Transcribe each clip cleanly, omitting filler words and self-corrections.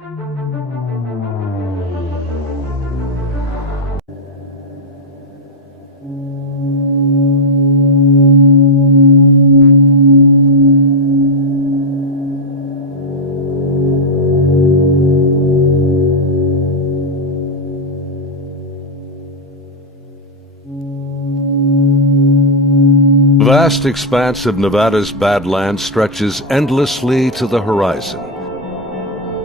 The vast expanse of Nevada's Badlands stretches endlessly to the horizon.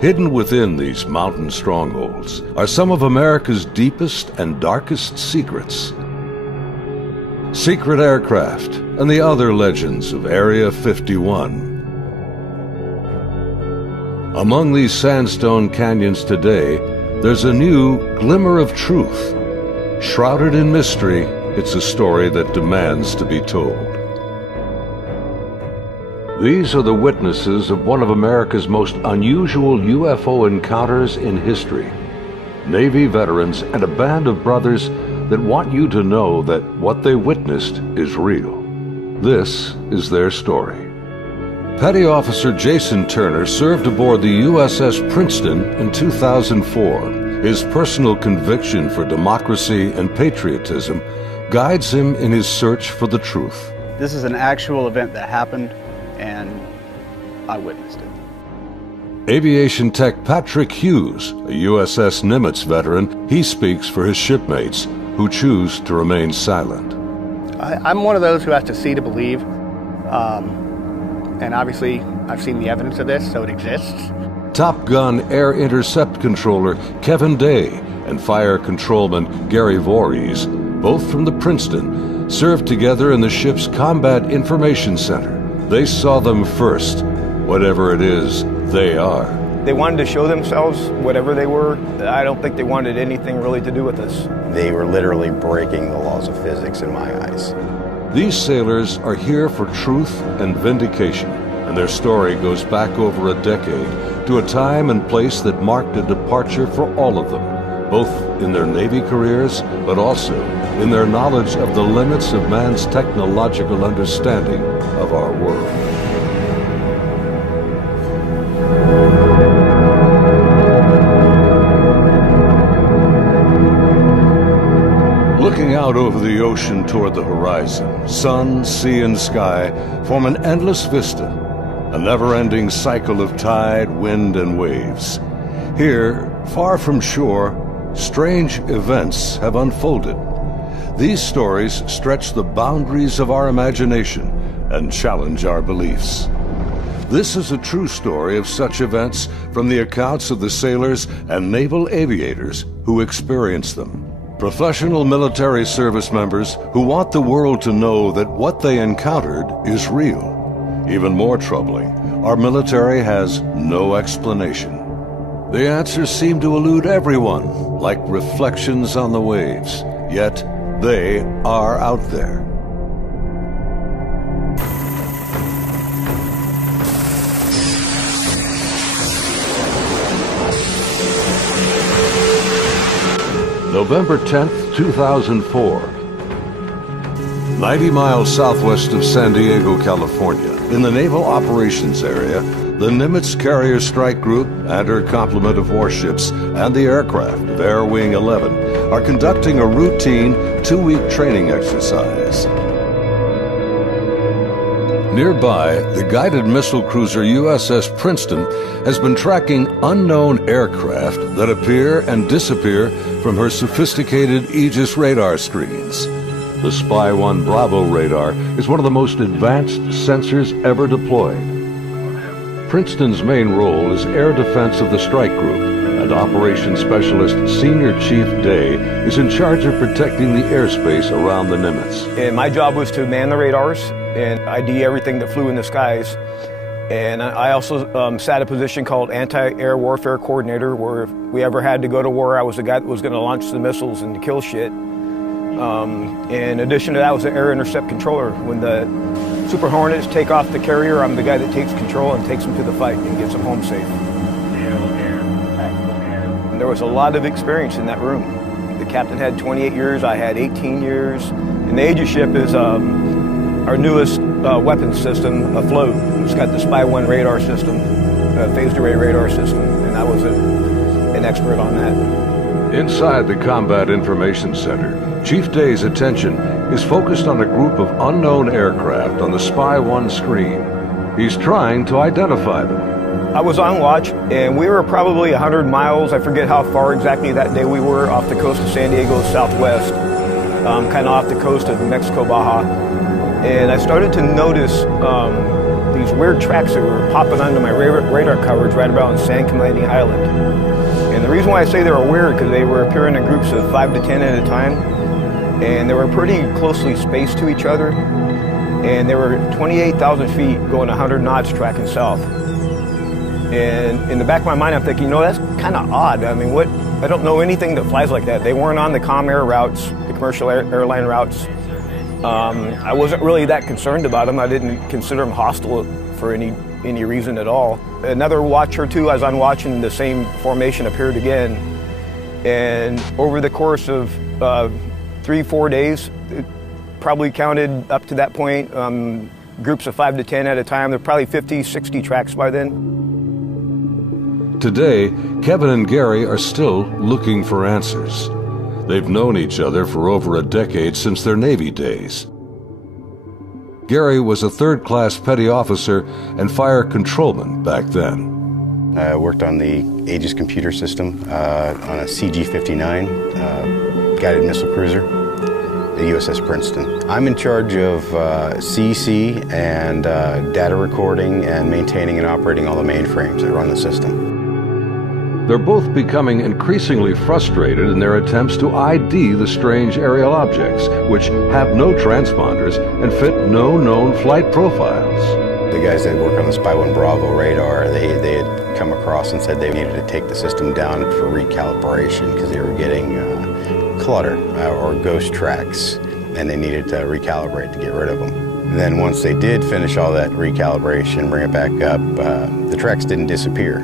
Hidden within these mountain strongholds are some of America's deepest and darkest secrets. Secret aircraft and the other legends of Area 51. Among these sandstone canyons today, there's a new glimmer of truth. Shrouded in mystery, it's a story that demands to be told. These are the witnesses of one of America's most unusual UFO encounters in history. Navy veterans and a band of brothers that want you to know that what they witnessed is real. This is their story. Petty Officer Jason Turner served aboard the USS Princeton in 2004. His personal conviction for democracy and patriotism guides him in his search for the truth. This is an actual event that happened, and I witnessed it. Aviation tech Patrick Hughes, a USS Nimitz veteran, he speaks for his shipmates who choose to remain silent. I'm one of those who has to see to believe, and obviously I've seen the evidence of this, so it exists. Top Gun Air Intercept Controller Kevin Day and Fire Controlman Gary Voorhees, both from the Princeton, served together in the ship's Combat Information Center. They saw them first, whatever it is they are. They wanted to show themselves, whatever they were. I don't think they wanted anything really to do with us. They were literally breaking the laws of physics in my eyes. These sailors are here for truth and vindication, and their story goes back over a decade to a time and place that marked a departure for all of them, both in their Navy careers, but also in their knowledge of the limits of man's technological understanding of our world. Looking out over the ocean toward the horizon, sun, sea, and sky form an endless vista, a never-ending cycle of tide, wind, and waves. Here, far from shore, strange events have unfolded. These stories stretch the boundaries of our imagination and challenge our beliefs. This is a true story of such events from the accounts of the sailors and naval aviators who experienced them. Professional military service members who want the world to know that what they encountered is real. Even more troubling, our military has no explanation. The answers seem to elude everyone, like reflections on the waves, yet they are out there. November 10th, 2004. 90 miles southwest of San Diego, California, in the Naval Operations Area, the Nimitz Carrier Strike Group and her complement of warships and the aircraft of Air Wing 11 are conducting a routine 2-week training exercise. Nearby, the guided missile cruiser USS Princeton has been tracking unknown aircraft that appear and disappear from her sophisticated Aegis radar screens. The Spy-1 Bravo radar is one of the most advanced sensors ever deployed. Princeton's main role is air defense of the strike group, and Operations Specialist Senior Chief Day is in charge of protecting the airspace around the Nimitz. And my job was to man the radars and ID everything that flew in the skies. And I also sat a position called Anti-Air Warfare Coordinator, where if we ever had to go to war, I was the guy that was going to launch the missiles and kill shit. In addition to that, I was the Air Intercept Controller. When the Super Hornets take off the carrier, I'm the guy that takes control and takes them to the fight and gets them home safe. And there was a lot of experience in that room. The captain had 28 years, I had 18 years. And the Aegis ship is our newest weapons system afloat. It's got the Spy-1 radar system. phased array radar system, and I was an expert on that. Inside the Combat Information Center, Chief Day's attention is focused on a group of unknown aircraft on the Spy 1 screen. He's trying to identify them. I was on watch, and we were probably 100 miles, I forget how far exactly that day we were, off the coast of San Diego southwest, kind of off the coast of Mexico, Baja. And I started to notice these weird tracks that were popping onto my radar coverage right about on San Clemente Island. And the reason why I say they were weird, because they were appearing in groups of 5 to 10 at a time, and they were pretty closely spaced to each other, and they were 28,000 feet going 100 knots tracking south. And in the back of my mind, I'm thinking, that's kind of odd. I mean, I don't know anything that flies like that. They weren't on the comm air routes, the commercial airline routes. I wasn't really that concerned about them. I didn't consider them hostile for any reason at all. Another watch or two, as I'm watching, the same formation appeared again. And over the course of 3-4 days, it probably counted up to that point, groups of 5 to 10 at a time. There were probably 50, 60 tracks by then. Today, Kevin and Gary are still looking for answers. They've known each other for over a decade since their Navy days. Gary was a third-class petty officer and fire controlman back then. I worked on the Aegis computer system on a CG-59 guided missile cruiser, the USS Princeton. I'm in charge of CEC and data recording and maintaining and operating all the mainframes that run the system. They're both becoming increasingly frustrated in their attempts to ID the strange aerial objects, which have no transponders and fit no known flight profiles. The guys that work on the Spy 1 Bravo radar, they had come across and said they needed to take the system down for recalibration because they were getting clutter or ghost tracks, and they needed to recalibrate to get rid of them. And then once they did finish all that recalibration, bring it back up, the tracks didn't disappear.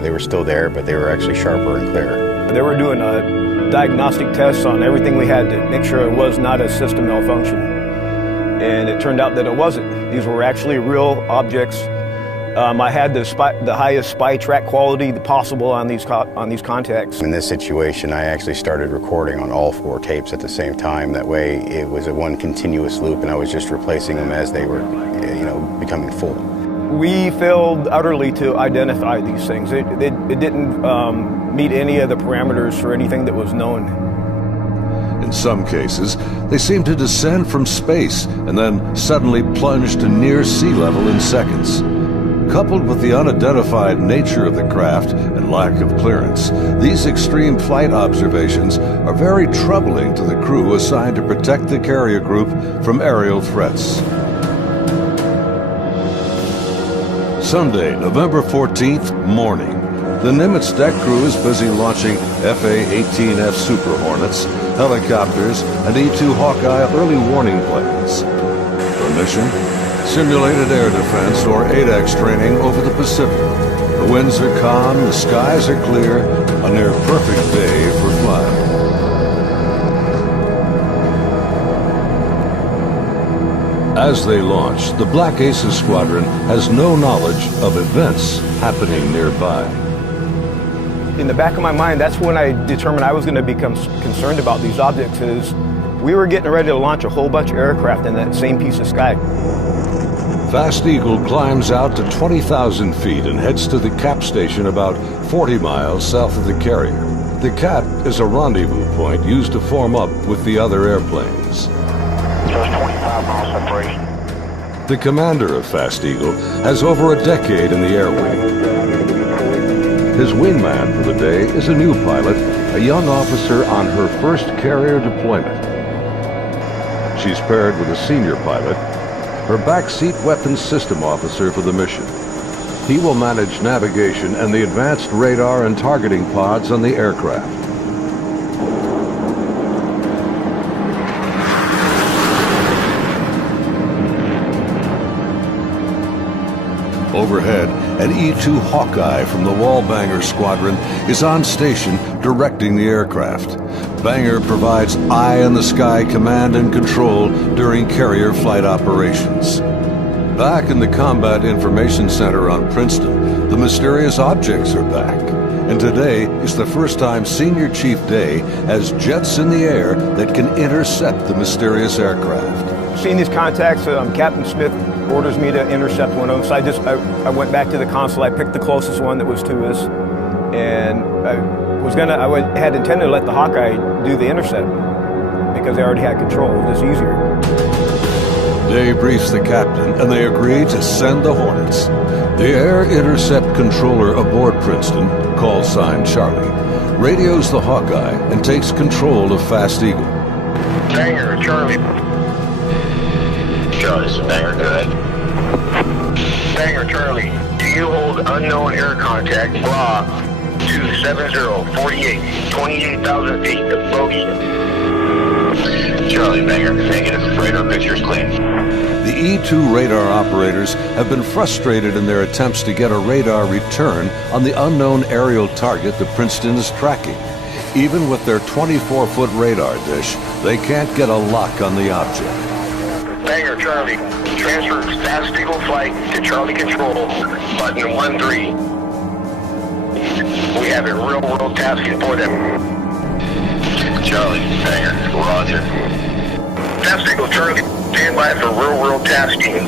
They were still there, but they were actually sharper and clearer. They were doing diagnostic tests on everything we had to make sure it was not a system malfunction. And it turned out that it wasn't. These were actually real objects. I had the highest spy track quality possible on these contacts. In this situation, I actually started recording on all 4 tapes at the same time. That way, it was a one continuous loop, and I was just replacing them as they were, becoming full. We failed utterly to identify these things. It didn't meet any of the parameters for anything that was known. In some cases, they seem to descend from space and then suddenly plunge to near sea level in seconds. Coupled with the unidentified nature of the craft and lack of clearance, these extreme flight observations are very troubling to the crew assigned to protect the carrier group from aerial threats. Sunday, November 14th, morning. The Nimitz deck crew is busy launching FA-18F Super Hornets, helicopters, and E-2 Hawkeye early warning planes. The mission? Simulated air defense, or ADEX training over the Pacific. The winds are calm, the skies are clear, a near perfect day for flying. As they launch, the Black Aces Squadron has no knowledge of events happening nearby. In the back of my mind, that's when I determined I was going to become concerned about these objects, is we were getting ready to launch a whole bunch of aircraft in that same piece of sky. Fast Eagle climbs out to 20,000 feet and heads to the cap station about 40 miles south of the carrier. The cap is a rendezvous point used to form up with the other airplanes. Just 25 miles separation. The commander of Fast Eagle has over a decade in the air wing. His wingman for the day is a new pilot, a young officer on her first carrier deployment. She's paired with a senior pilot, her backseat weapons system officer for the mission. He will manage navigation and the advanced radar and targeting pods on the aircraft. Overhead, an E-2 Hawkeye from the Wallbanger Squadron is on station directing the aircraft. Banger provides eye-in-the-sky command and control during carrier flight operations. Back in the Combat Information Center on Princeton, the mysterious objects are back. And today is the first time Senior Chief Day has jets in the air that can intercept the mysterious aircraft. Seeing these contacts, Captain Smith orders me to intercept one of them. So I went back to the console. I picked the closest one that was to us, and I had intended to let the Hawkeye do the intercept because they already had control. It was just easier. Day briefs the captain, and they agree to send the Hornets. The air intercept controller aboard Princeton, call sign Charlie, radios the Hawkeye and takes control of Fast Eagle. Banger, Charlie. Charlie, this is Banger, go ahead. Banger, Charlie. Do you hold unknown air contact, bra, 270-48, 28,000 feet, bogey? Charlie, Banger, negative, radar picture's clean. The E-2 radar operators have been frustrated in their attempts to get a radar return on the unknown aerial target that Princeton is tracking. Even with their 24-foot radar dish, they can't get a lock on the object. Banger, Charlie. Transfer Fast Eagle flight to Charlie Control, button 13. We have a real-world tasking for them. Charlie, Banger, roger. Fast Eagle, Charlie, stand by for real-world tasking.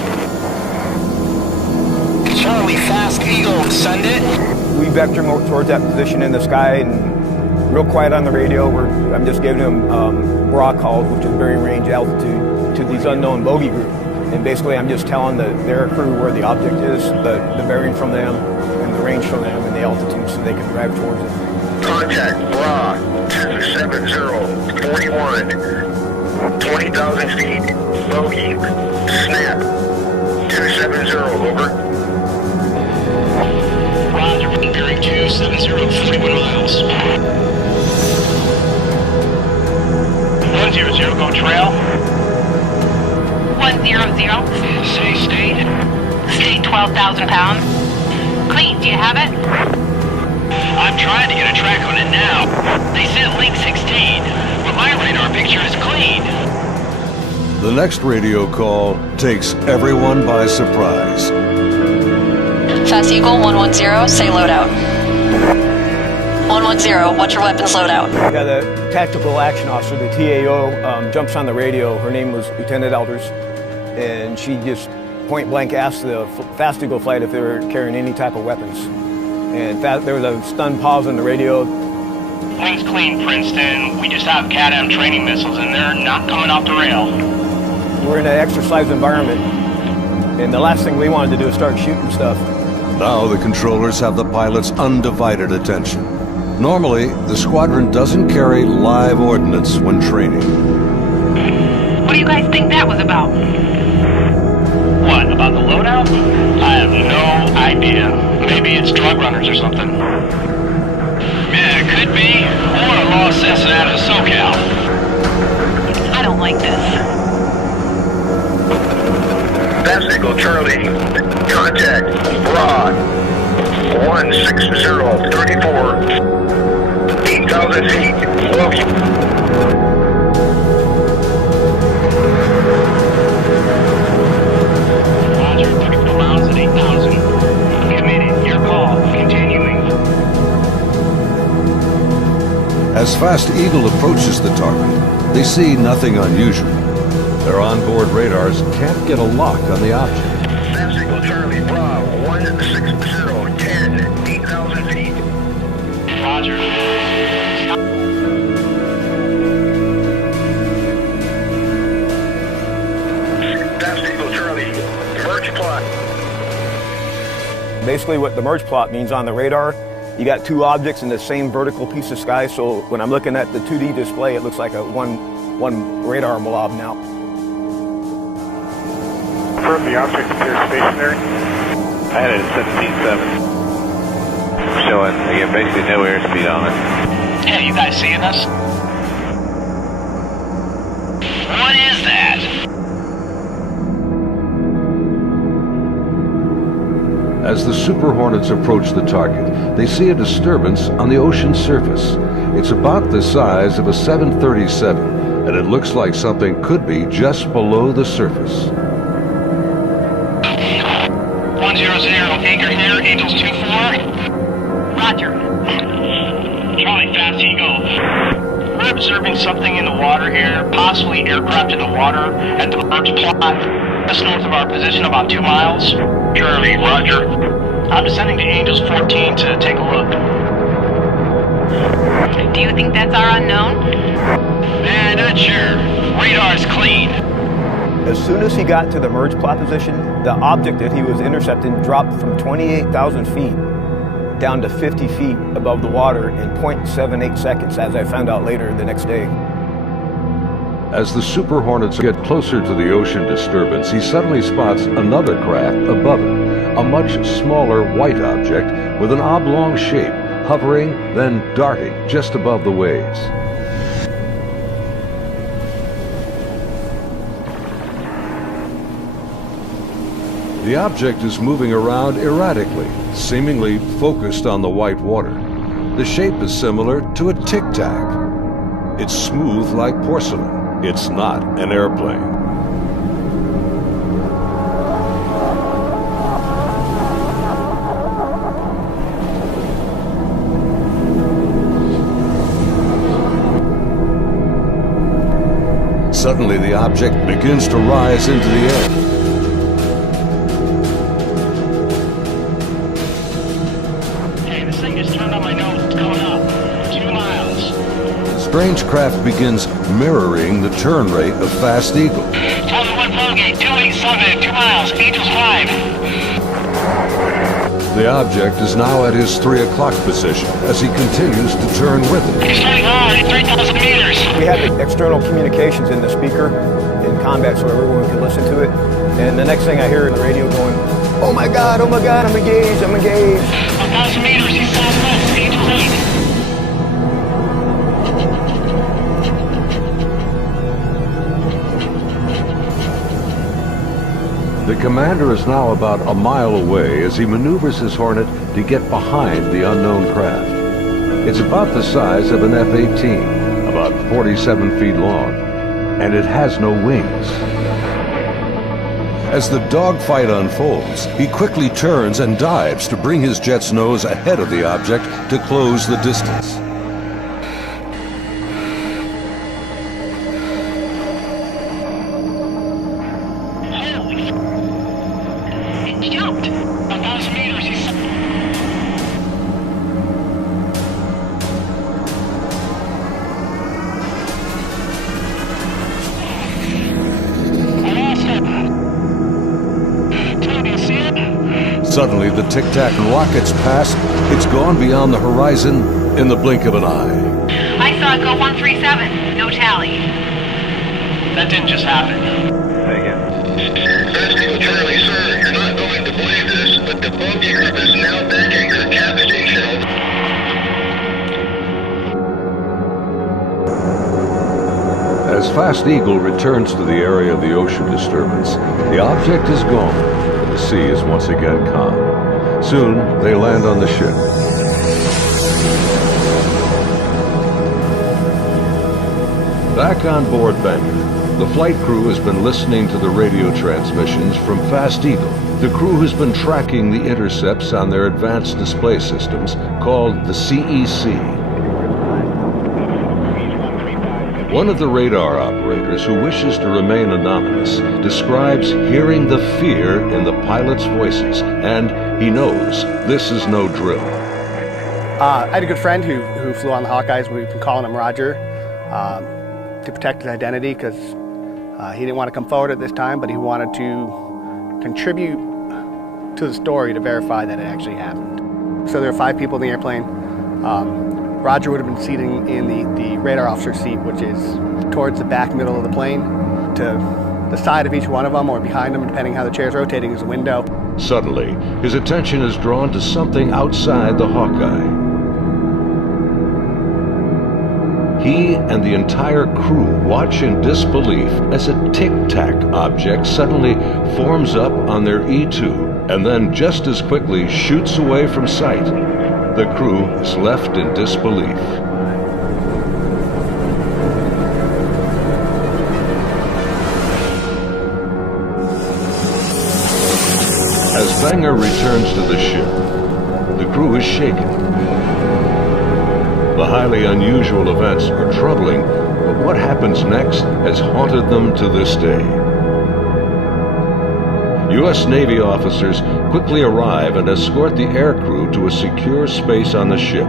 Charlie, Fast Eagle, send it. We vector more towards that position in the sky, and real quiet on the radio. I'm just giving them bra calls, which is varying range altitude, to these unknown bogey group. And basically, I'm just telling their crew where the object is, the bearing from them, and the range from them, and the altitude, so they can drive towards it. Contact bra 270-41. 20,000 feet, bogey, snap, 270, over. Roger, bearing 270, 41 miles. 100, go trail. 100. Say state. State 12,000 pounds. Clean, do you have it? I'm trying to get a track on it now. They sent link 16, but my radar picture is clean. The next radio call takes everyone by surprise. Fast Eagle 110, say loadout. 110, what's your weapons loadout? Yeah, the tactical action officer, the TAO, jumps on the radio. Her name was Lieutenant Elders, and she just point blank asked the Fast Eagle flight if they were carrying any type of weapons. And there was a stunned pause on the radio. Wings clean, Princeton. We just have CAT-M training missiles, and they're not coming off the rail. We're in an exercise environment, and the last thing we wanted to do is start shooting stuff. Now the controllers have the pilot's undivided attention. Normally, the squadron doesn't carry live ordnance when training. What do you guys think that was about? What, about the loadout? I have no idea. Maybe it's drug runners or something. Yeah, it could be. Or a law assassin out of SoCal. I don't like this. Fast Eagle, Charlie, contact bra 160-34, 8,000 feet, bogey. Roger, 34 miles at 8,000. Committed, your call, continuing. As Fast Eagle approaches the target, they see nothing unusual. Their onboard radars can't get a lock on the object. Fast Eagle, Charlie, bra 160-10, 8,000 feet. Roger. Fast Eagle, Charlie, merge plot. Basically what the merge plot means on the radar, you got two objects in the same vertical piece of sky, so when I'm looking at the 2D display, it looks like a one radar blob now. Confirm the object appears stationary. I had it at 17.7. Showing, again, basically no airspeed on it. Hey, you guys seeing us? What is that? As the Super Hornets approach the target, they see a disturbance on the ocean surface. It's about the size of a 737, and it looks like something could be just below the surface. anchor here, Angels 2-4. Roger. Charlie, Fast Eagle. We're observing something in the water here, possibly aircraft in the water at the merge plot, just north of our position, about 2 miles. Charlie, roger. I'm descending to Angels 14 to take a look. Do you think that's our unknown? Nah, not sure. Radar's clean. As soon as he got to the merge plot position, the object that he was intercepting dropped from 28,000 feet down to 50 feet above the water in 0.78 seconds, as I found out later the next day. As the Super Hornets get closer to the ocean disturbance, he suddenly spots another craft above it, a much smaller white object with an oblong shape, hovering, then darting just above the waves. The object is moving around erratically, seemingly focused on the white water. The shape is similar to a tic-tac. It's smooth like porcelain. It's not an airplane. Suddenly, the object begins to rise into the air. Strange craft begins mirroring the turn rate of Fast Eagle. 21 Vulgate, 287, 2 miles, Angels 5. The object is now at his 3 o'clock position as he continues to turn with it. He's turning hard at 3,000 meters. We had the external communications in the speaker in combat so everyone could listen to it. And the next thing I hear in the radio going, oh my God, I'm engaged, I'm engaged. 1,000 meters, he's southwest, Angels 8. The commander is now about a mile away as he maneuvers his Hornet to get behind the unknown craft. It's about the size of an F-18, about 47 feet long, and it has no wings. As the dogfight unfolds, he quickly turns and dives to bring his jet's nose ahead of the object to close the distance. Suddenly, the tic-tac rockets past. It's gone beyond the horizon in the blink of an eye. I saw it go 137. No tally. That didn't just happen. Say again. Fast Eagle Charlie, sir, you're not going to believe this, but the bogey group is now back anchor cap station. As Fast Eagle returns to the area of the ocean disturbance, the object is gone. The sea is once again calm. Soon, they land on the ship. Back on board Bangor, the flight crew has been listening to the radio transmissions from Fast Eagle. The crew has been tracking the intercepts on their advanced display systems called the CEC. One of the radar operators, who wishes to remain anonymous, describes hearing the fear in the pilots' voices, and he knows this is no drill. I had a good friend who flew on the Hawkeyes. We've been calling him Roger to protect his identity because he didn't want to come forward at this time, but he wanted to contribute to the story to verify that it actually happened. So there are 5 people in the airplane. Roger would have been seating in the radar officer seat, which is towards the back middle of the plane. To the side of each one of them, or behind them, depending how the chair's rotating, is a window. Suddenly, his attention is drawn to something outside the Hawkeye. He and the entire crew watch in disbelief as a tic-tac object suddenly forms up on their E2, and then just as quickly shoots away from sight. The crew is left in disbelief. As Sanger returns to the ship. The crew is shaken. The highly unusual events are troubling, but what happens next has haunted them to this day. U.S. Navy officers quickly arrive and escort the aircrew to a secure space on the ship.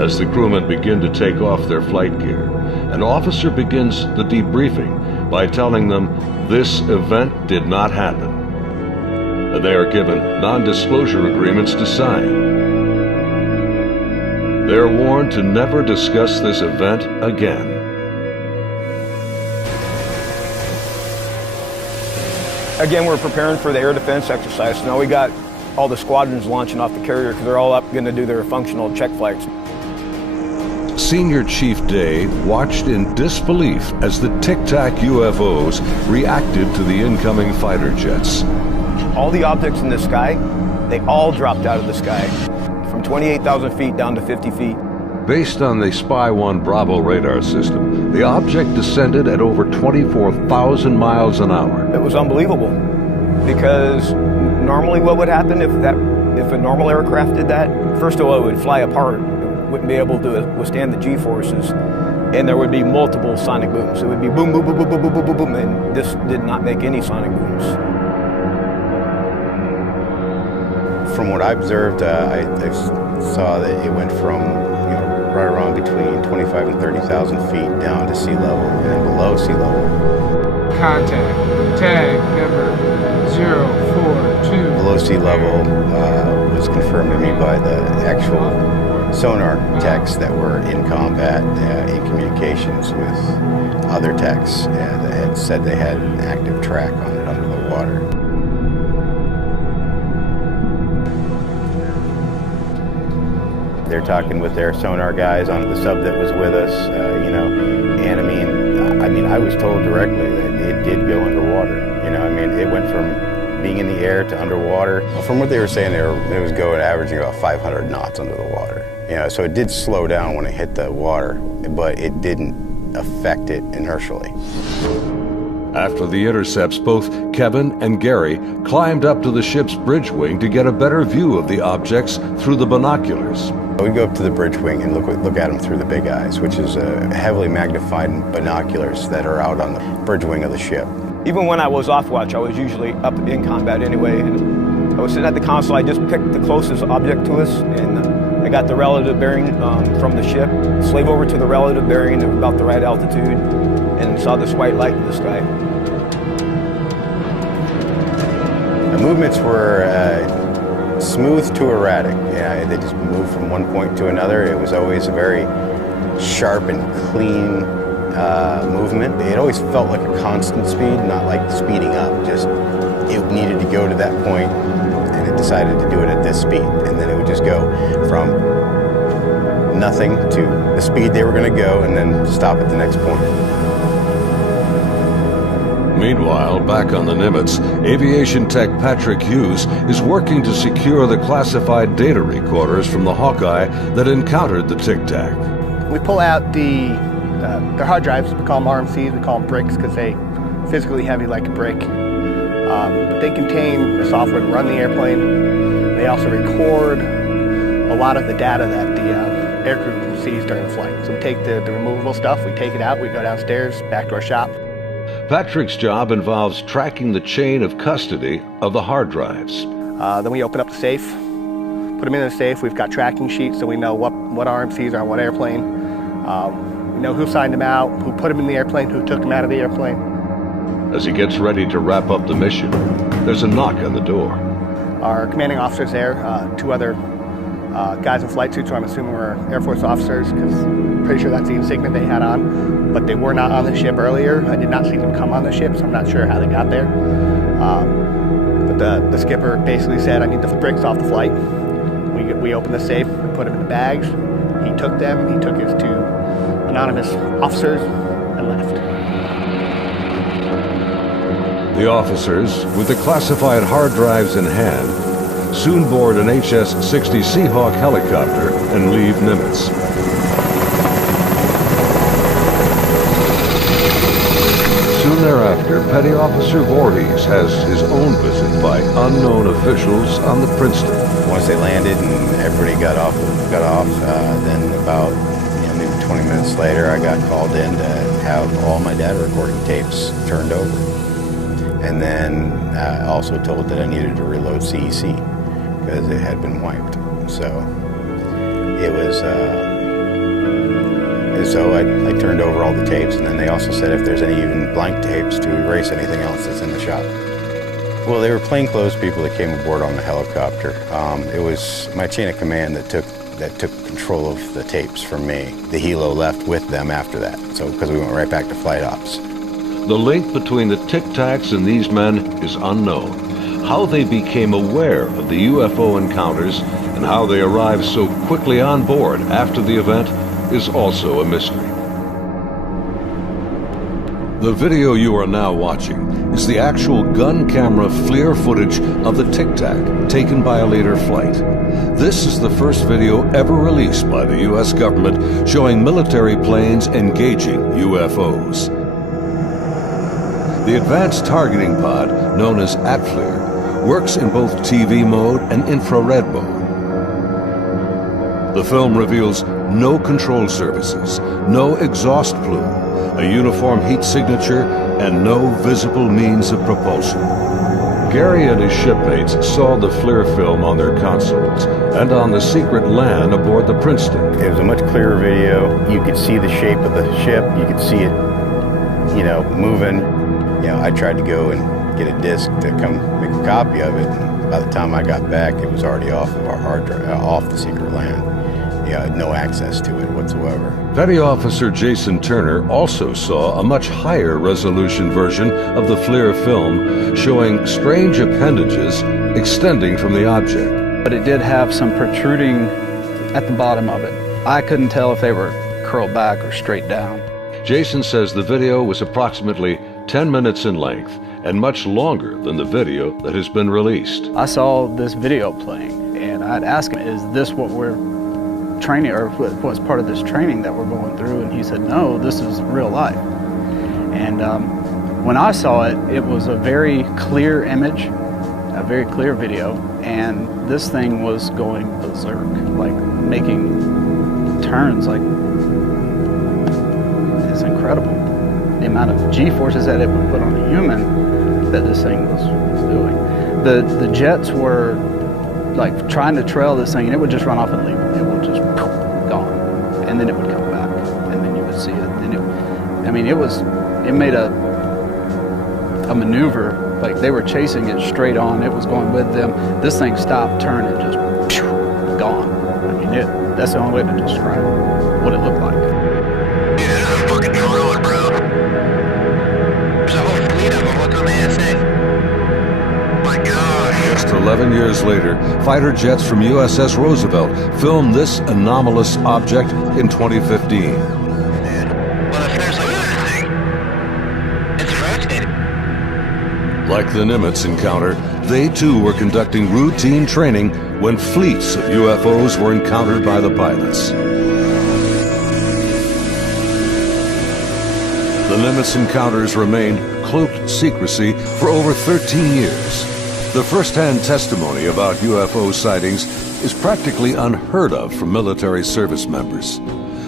As the crewmen begin to take off their flight gear, an officer begins the debriefing by telling them this event did not happen, and they are given non-disclosure agreements to sign. They are warned to never discuss this event again. Again, we're preparing for the air defense exercise. Now we got all the squadrons launching off the carrier because they're all up going to do their functional check flights. Senior Chief Day watched in disbelief as the Tic Tac UFOs reacted to the incoming fighter jets. All the objects in the sky, they all dropped out of the sky from 28,000 feet down to 50 feet. Based on the Spy 1 Bravo radar system, the object descended at over 24,000 miles an hour. It was unbelievable because normally what would happen if a normal aircraft did that? First of all, it would fly apart. Wouldn't be able to withstand the G-forces, and there would be multiple sonic booms. It would be boom, boom, boom, boom, boom, boom, boom, boom, and this did not make any sonic booms. From what I observed, I saw that it went from right around between 25 and 30,000 feet down to sea level and below sea level. Contact, tag number 042. Below sea level was confirmed to me by the actual sonar techs that were in combat, in communications with other techs that had said they had an active track on it under the water. They're talking with their sonar guys on the sub that was with us, and I mean, I was told directly that it did go underwater. It went from being in the air to underwater. From what they were saying, it was going averaging about 500 knots under the water. So it did slow down when it hit the water, but it didn't affect it inertially. After the intercepts, both Kevin and Gary climbed up to the ship's bridge wing to get a better view of the objects through the binoculars. We go up to the bridge wing and look at them through the big eyes, which is heavily magnified binoculars that are out on the bridge wing of the ship. Even when I was off watch, I was usually up in combat anyway. And I was sitting at the console, I just picked the closest object to us, and I got the relative bearing from the ship, slave over to the relative bearing at about the right altitude, and saw this white light in the sky. The movements were smooth to erratic. They just moved from one point to another. It was always a very sharp and clean movement. It always felt like a constant speed, not like speeding up. Just it needed to go to that point, and it decided to do it at this speed, and then it would just go from nothing to the speed they were going to go, and then stop at the next point. Meanwhile, back on the Nimitz, aviation tech Patrick Hughes is working to secure the classified data recorders from the Hawkeye that encountered the Tic Tac. We pull out their hard drives. We call them RMCs. We call them bricks because they physically heavy like a brick. But they contain the software to run the airplane. They also record a lot of the data that the aircrew sees during the flight. So we take the removable stuff, we take it out, we go downstairs, back to our shop. Patrick's job involves tracking the chain of custody of the hard drives. Then we open up the safe, put them in the safe. We've got tracking sheets so we know what RMCs are on what airplane. We know who signed them out, who put them in the airplane, who took them out of the airplane. As he gets ready to wrap up the mission, there's a knock on the door. Our commanding officer's there, two other guys in flight suits who I'm assuming were Air Force officers, because I'm pretty sure that's the insignia they had on. But they were not on the ship earlier. I did not see them come on the ship, so I'm not sure how they got there. But the skipper basically said, I need the bricks off the flight. We opened the safe, we put them in the bags. He took them, he took his two anonymous officers, and left. The officers, with the classified hard drives in hand, soon board an HS-60 Seahawk helicopter and leave Nimitz. Soon thereafter, Petty Officer Voorhees has his own visit by unknown officials on the Princeton. Once they landed and everybody got off, then about maybe 20 minutes later, I got called in to have all my data recording tapes turned over. And then also told that I needed to reload CEC because it had been wiped. So it was, so I turned over all the tapes, and then they also said if there's any even blank tapes to erase anything else that's in the shop. Well, they were plainclothes people that came aboard on the helicopter. It was my chain of command that took control of the tapes from me. The helo left with them after that, so because we went right back to flight ops. The link between the Tic Tacs and these men is unknown. How they became aware of the UFO encounters and how they arrived so quickly on board after the event is also a mystery. The video you are now watching is the actual gun camera FLIR footage of the Tic Tac taken by a later flight. This is the first video ever released by the U.S. government showing military planes engaging UFOs. The advanced targeting pod, known as ATFLIR, works in both TV mode and infrared mode. The film reveals no control surfaces, no exhaust plume, a uniform heat signature, and no visible means of propulsion. Gary and his shipmates saw the FLIR film on their consoles and on the secret LAN aboard the Princeton. It was a much clearer video. You could see the shape of the ship. You could see it, moving. I tried to go and get a disc to come make a copy of it. And by the time I got back, it was already off of our hard drive, off the secret LAN. I had no access to it whatsoever. Petty Officer Jason Turner also saw a much higher resolution version of the FLIR film showing strange appendages extending from the object. But it did have some protruding at the bottom of it. I couldn't tell if they were curled back or straight down. Jason says the video was approximately 10 minutes in length and much longer than the video that has been released. I saw this video playing and I'd ask him, is this what we're training, or what's part of this training that we're going through? And he said, no, this is real life. And when I saw it, it was a very clear image, a very clear video, and this thing was going berserk, like making turns, like, it's incredible. The amount of G-forces that it would put on a human that this thing was doing. The jets were like trying to trail this thing, and it would just run off and leave. It would just gone, and then it would come back, and then you would see it. And it made a maneuver, like they were chasing it straight on. It was going with them. This thing stopped, turned, and just gone. I mean, that's the only way to describe what it looked like. Yeah, this is a fucking gorilla, bro. There's a whole fleet of them. What's on the SA? My God. Just 11 years later, fighter jets from USS Roosevelt filmed this anomalous object in 2015. Well, if there's another thing, it's rotating. Like the Nimitz encounter, they too were conducting routine training when fleets of UFOs were encountered by the pilots. The Nimitz encounters remained cloaked secrecy for over 13 years. The first-hand testimony about UFO sightings is practically unheard of from military service members.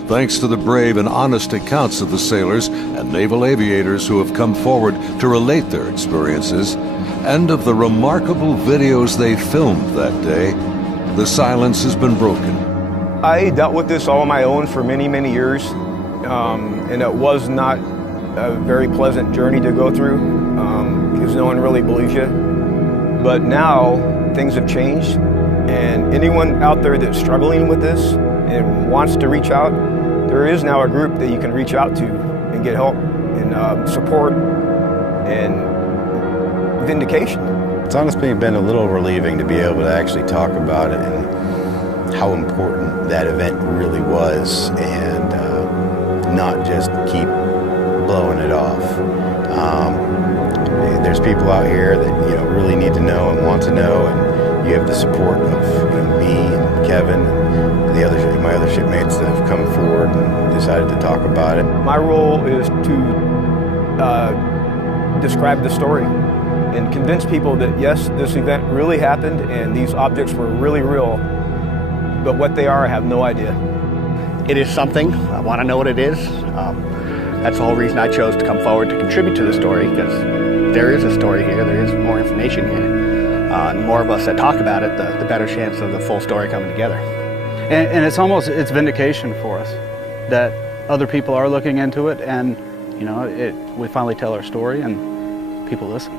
Thanks to the brave and honest accounts of the sailors and naval aviators who have come forward to relate their experiences, and of the remarkable videos they filmed that day, the silence has been broken. I dealt with this all on my own for many, many years, and it was not a very pleasant journey to go through, because no one really believes you. But now things have changed, and anyone out there that's struggling with this and wants to reach out, there is now a group that you can reach out to and get help and support and vindication. It's honestly been a little relieving to be able to actually talk about it and how important that event really was, and not just keep blowing it off. There's people out here that really need to know and want to know, and you have the support of me and Kevin and my other shipmates that have come forward and decided to talk about it. My role is to describe the story and convince people that yes, this event really happened and these objects were really real, but what they are, I have no idea. It is something. I want to know what it is. That's the whole reason I chose to come forward to contribute to the story, because there is a story here, there is more information here. And the more of us that talk about it, the better chance of the full story coming together. And it's vindication for us that other people are looking into it, and you know, we finally tell our story and people listen.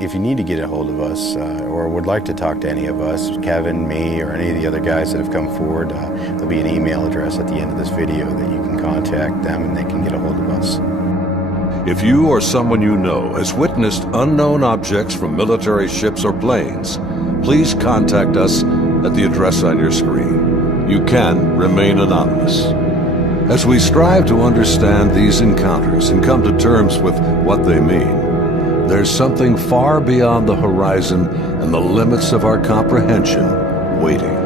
If you need to get a hold of us or would like to talk to any of us, Kevin, me, or any of the other guys that have come forward, there'll be an email address at the end of this video that you can contact them and they can get a hold of us. If you or someone you know has witnessed unknown objects from military ships or planes, please contact us at the address on your screen. You can remain anonymous. As we strive to understand these encounters and come to terms with what they mean, there's something far beyond the horizon and the limits of our comprehension waiting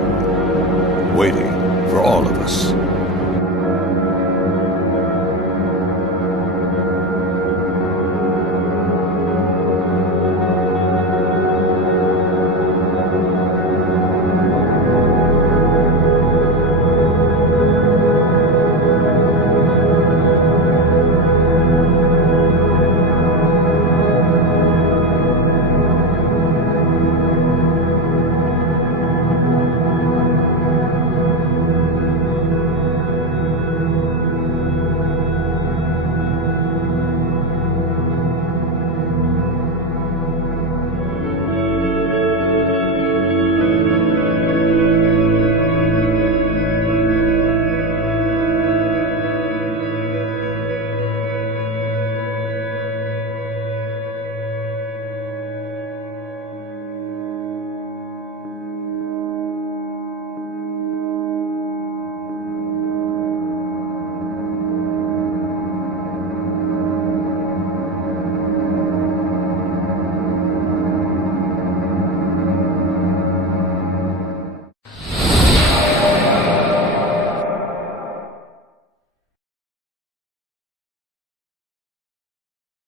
for all of us.